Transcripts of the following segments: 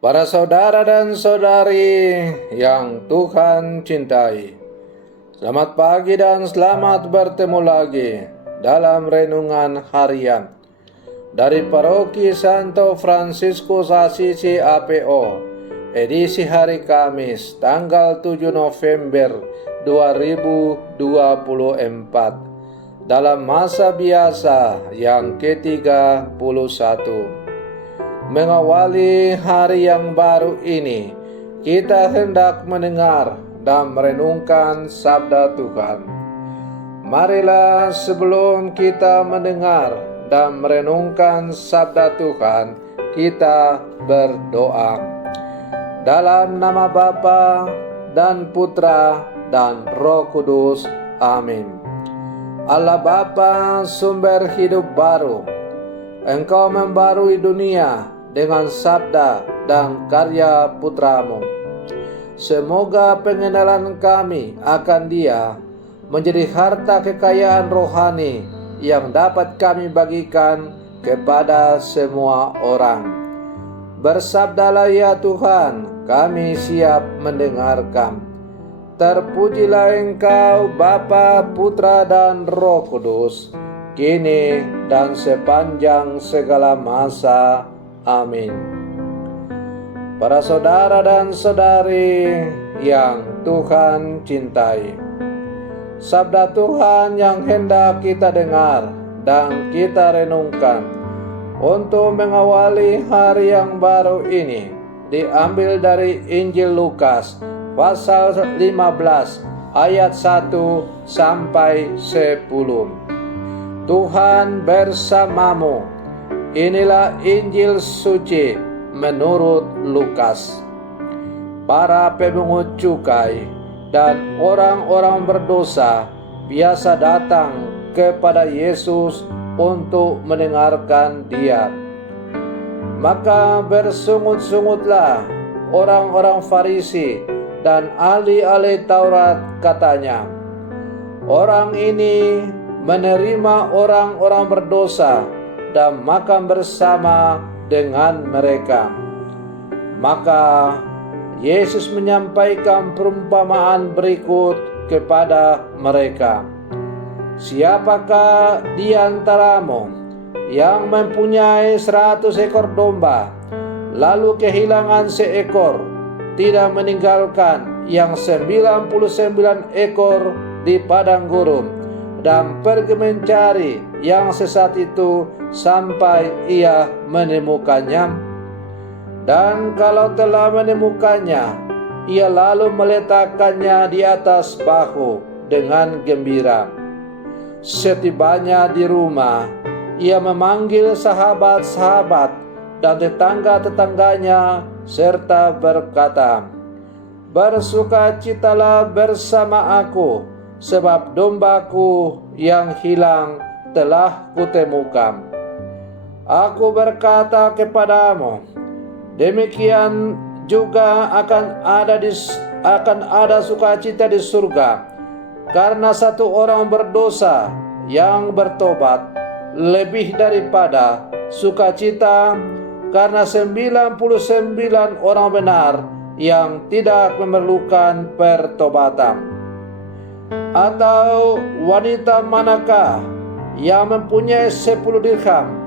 Para saudara dan saudari yang Tuhan cintai, selamat pagi dan selamat bertemu lagi dalam renungan harian dari Paroki Santo Fransiskus Assisi APO, edisi hari Kamis, tanggal 7 November 2024, dalam masa biasa yang ke-31. Mengawali hari yang baru ini, kita hendak mendengar dan merenungkan sabda Tuhan. Marilah sebelum kita mendengar dan merenungkan sabda Tuhan, kita berdoa. Dalam nama Bapa dan Putra dan Roh Kudus. Amin. Allah Bapa, sumber hidup baru, Engkau membarui dunia dengan sabda dan karya putramu. Semoga pengenalan kami akan Dia menjadi harta kekayaan rohani yang dapat kami bagikan kepada semua orang. Bersabdalah ya Tuhan, kami siap mendengarkan. Terpujilah Engkau Bapa, Putra dan Roh Kudus, kini dan sepanjang segala masa. Amin. Para saudara dan saudari yang Tuhan cintai, sabda Tuhan yang hendak kita dengar dan kita renungkan untuk mengawali hari yang baru ini diambil dari Injil Lukas pasal 15 ayat 1 sampai 10. Tuhan bersamamu. Inilah Injil suci menurut Lukas. Para pemungut cukai dan orang-orang berdosa biasa datang kepada Yesus untuk mendengarkan Dia. Maka bersungut-sungutlah orang-orang Farisi dan ahli-ahli Taurat, katanya, "Orang ini menerima orang-orang berdosa dan makan bersama dengan mereka." Maka Yesus menyampaikan perumpamaan berikut kepada mereka. Siapakah di antaramu yang mempunyai 100 ekor domba, lalu kehilangan seekor, tidak meninggalkan yang 99 ekor di padang gurun, dan pergi mencari yang sesat itu sampai ia menemukannya? Dan kalau telah menemukannya, ia lalu meletakkannya di atas bahu dengan gembira. Setibanya di rumah, ia memanggil sahabat-sahabat dan tetangga-tetangganya serta berkata, "Bersukacitalah bersama aku, sebab dombaku yang hilang telah kutemukan." Aku berkata kepadamu, demikian juga akan ada sukacita di surga karena satu orang berdosa yang bertobat, lebih daripada sukacita karena 99 orang benar yang tidak memerlukan pertobatan. Atau wanita manakah yang mempunyai 10 dirham,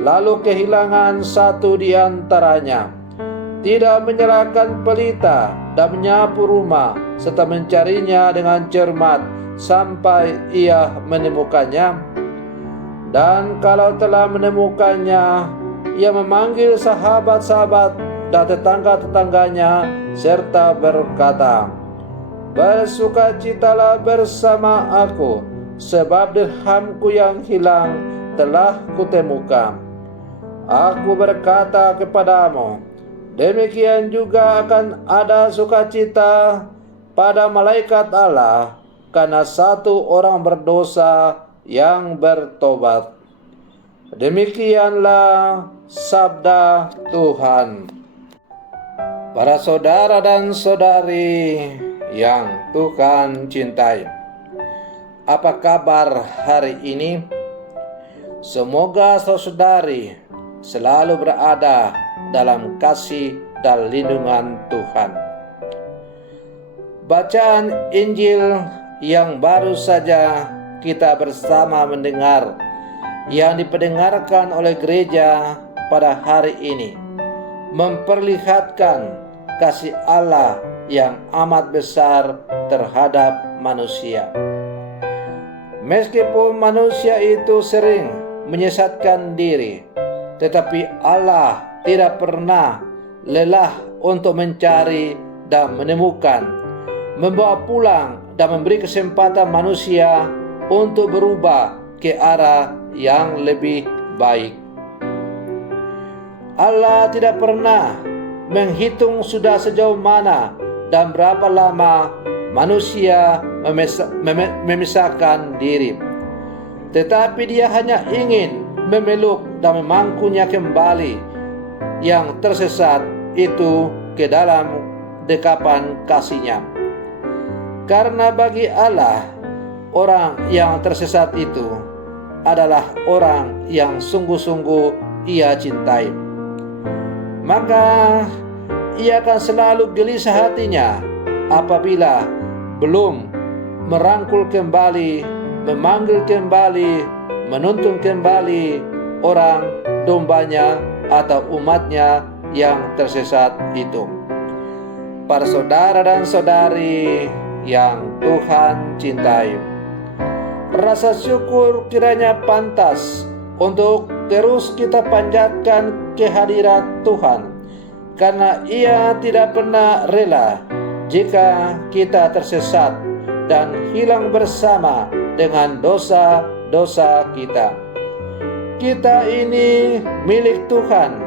lalu kehilangan satu di antaranya, tidak menyerahkan pelita dan menyapu rumah serta mencarinya dengan cermat sampai ia menemukannya? Dan kalau telah menemukannya, ia memanggil sahabat-sahabat dan tetangga-tetangganya serta berkata, "Bersukacitalah bersama aku, sebab dirhamku yang hilang telah kutemukan." Aku berkata kepadamu, demikian juga akan ada sukacita pada malaikat Allah karena satu orang berdosa yang bertobat. Demikianlah sabda Tuhan. Para saudara dan saudari yang Tuhan cintai, apa kabar hari ini? Semoga saudari selalu berada dalam kasih dan lindungan Tuhan. Bacaan Injil yang baru saja kita bersama mendengar yang diperdengarkan oleh gereja pada hari ini memperlihatkan kasih Allah yang amat besar terhadap manusia. Meskipun manusia itu sering menyesatkan diri, tetapi Allah tidak pernah lelah untuk mencari dan menemukan, membawa pulang dan memberi kesempatan manusia untuk berubah ke arah yang lebih baik. Allah tidak pernah menghitung sudah sejauh mana dan berapa lama manusia memisahkan diri, tetapi Dia hanya ingin memeluk dan memangkunya kembali yang tersesat itu ke dalam dekapan kasih-Nya. Karena bagi Allah, orang yang tersesat itu adalah orang yang sungguh-sungguh Ia cintai. Maka Ia akan selalu gelisah hatinya apabila belum merangkul kembali, memanggil kembali, menuntun kembali orang dombanya atau umatnya yang tersesat itu. Para saudara dan saudari yang Tuhan cintai, rasa syukur kiranya pantas untuk terus kita panjatkan kehadirat Tuhan, karena Ia tidak pernah rela jika kita tersesat dan hilang bersama dengan dosa-dosa kita. Kita ini milik Tuhan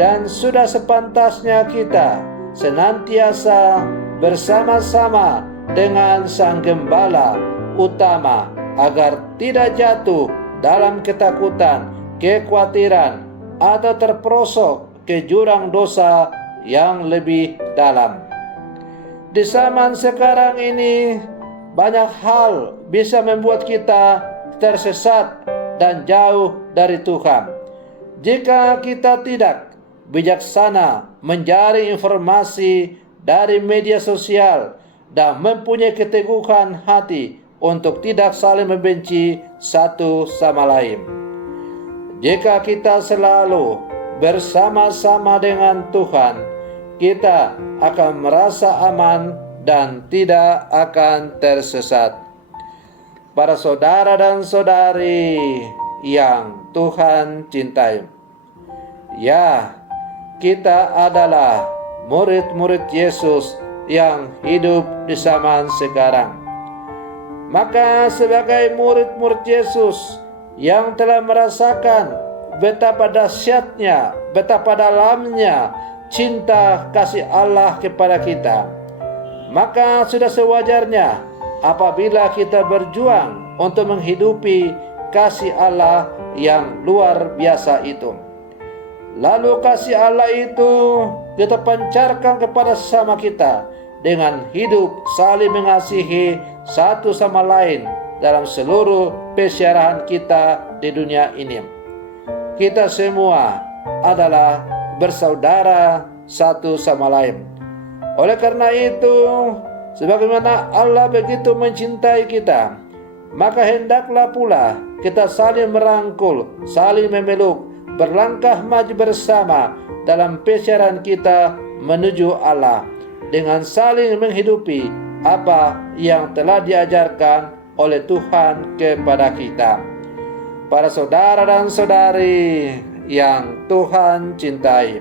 dan sudah sepantasnya kita senantiasa bersama-sama dengan Sang Gembala utama agar tidak jatuh dalam ketakutan, kekhawatiran, atau terperosok ke jurang dosa yang lebih dalam. Di zaman sekarang ini, banyak hal bisa membuat kita tersesat dan jauh dari Tuhan. Jika kita tidak bijaksana menjaring informasi dari media sosial dan mempunyai keteguhan hati untuk tidak saling membenci satu sama lain. Jika kita selalu bersama-sama dengan Tuhan, kita akan merasa aman dan tidak akan tersesat. Para saudara dan saudari yang Tuhan cintai, ya, kita adalah murid-murid Yesus yang hidup di zaman sekarang. Maka sebagai murid-murid Yesus yang telah merasakan betapa dahsyatnya, betapa dalamnya cinta kasih Allah kepada kita, maka sudah sewajarnya apabila kita berjuang untuk menghidupi kasih Allah yang luar biasa itu. Lalu kasih Allah itu kita pancarkan kepada sesama kita dengan hidup saling mengasihi satu sama lain dalam seluruh persiaran kita di dunia ini. Kita semua adalah bersaudara satu sama lain. Oleh karena itu, sebagaimana Allah begitu mencintai kita, maka hendaklah pula kita saling merangkul, saling memeluk, berlangkah maju bersama dalam persiaran kita menuju Allah, dengan saling menghidupi apa yang telah diajarkan oleh Tuhan kepada kita. Para saudara dan saudari yang Tuhan cintai,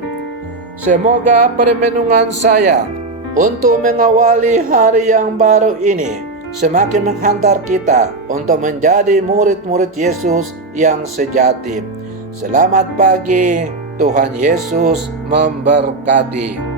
semoga permenungan saya untuk mengawali hari yang baru ini semakin menghantar kita untuk menjadi murid-murid Yesus yang sejati. Selamat pagi, Tuhan Yesus memberkati.